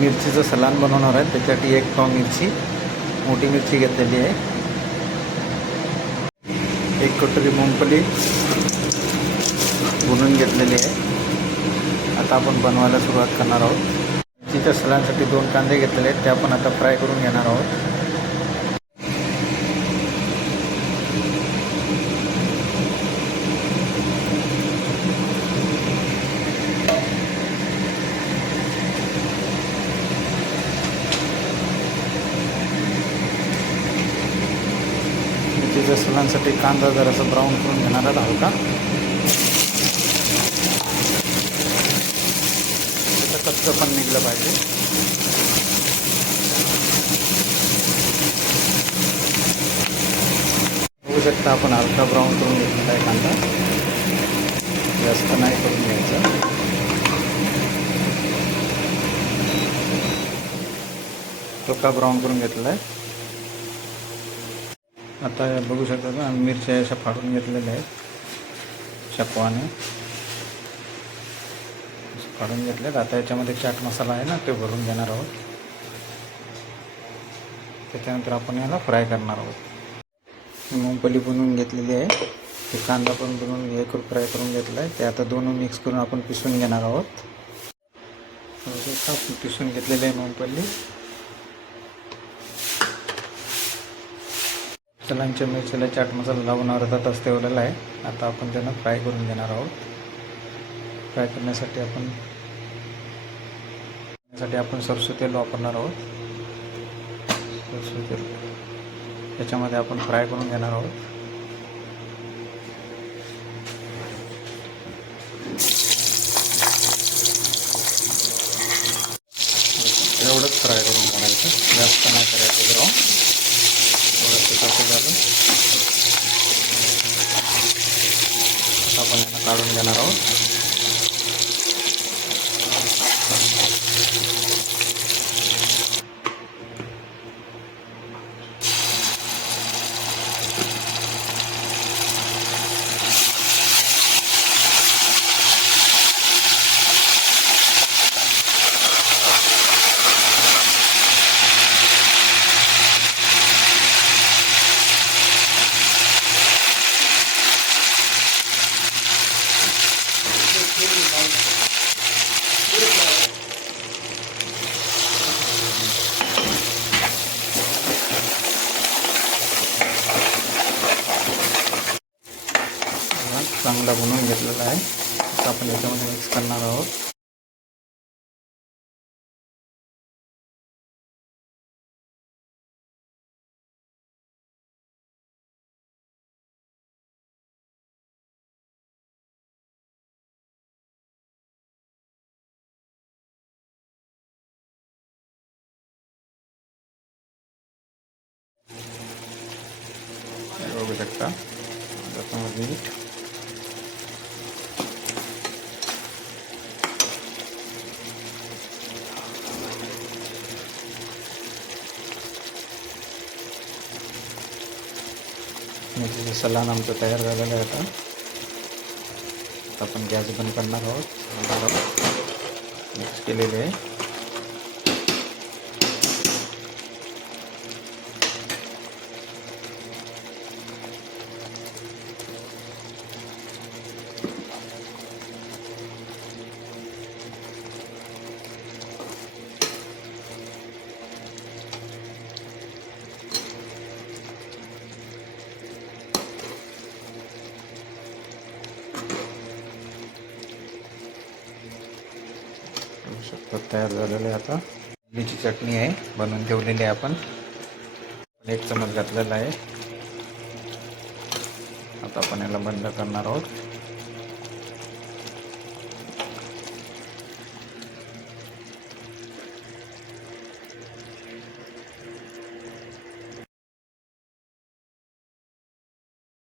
मिरचीचं सलान बनवणार आहे. त्याच्यासाठी 1 पाव मिरची, मोठी मिरची घेतलेली आहे. 1 कटोरी मुंगफली भुनून घेतलेली आहे. आता आपण बनवायला सुरुवात करणार आहोत. मिरचीच्या सलानसाठी 2 कांदे घेतलेले आहेत, ते आपण आता फ्राय करून घेणार आहोत. मिरचीच्या सलांसाठी कांदा जरासा ब्राऊन करून घेणार आहे हलका. त्याचं कच्चं पण निघलं पाहिजे. बघू शकता आपण हलका ब्राऊन करून घेतलेला आहे कांदा, जास्त नाही करून घ्यायचा. हलका ब्राऊन करून घेतला आहे. आता बघू शकता ना, मिरच्या अशा फाडून घेतलेल्या आहेत. चकवाने फाडून घेतलेत. आता याच्यामध्ये चाट मसाला आहे ना, ते भरून घेणार आहोत. त्याच्यानंतर आपण याला फ्राय करणार आहोत. मुंगफली बनवून घेतलेली आहे. ते कांदा पण बनवून फ्राय करून घेतला आहे. ते आता दोन्ही मिक्स करून आपण पिसून घेणार आहोत. आपण पिसून घेतलेले आहे मुंगफली. सलांच्या मिरचीला चाट मसाला लावून अर्धा तास ठेवलेला आहे. आता आपण त्यांना फ्राय करून घेणार आहोत. फ्राय करण्यासाठी आपण सरसो तेल वापरणार आहोत. सरसो तेल त्याच्यामध्ये आपण फ्राय करून घेणार आहोत. एवढंच फ्राय करून घालायचं, जास्त नाही करायचं. ब्राऊन झालं. आपण यांना काढून घेणार आहोत. चांगला बनवून घेतलेला आहे. आता आपण याच्यामध्ये मिक्स करणार आहोत. बघू शकता त्याच्यामध्ये मीठ, मिरचीचं सलान आमचं तयार झालेलं आहे. आता आपण गॅस बंद करणार आहोत. मिक्स केलेले आहे. तयार झालेलं आहे. आता इडलीची चटणी आहे, बनवून ठेवलेली आहे. आपण 1 चमच घातलेला आहे. आता आपण याला बंद करणार आहोत.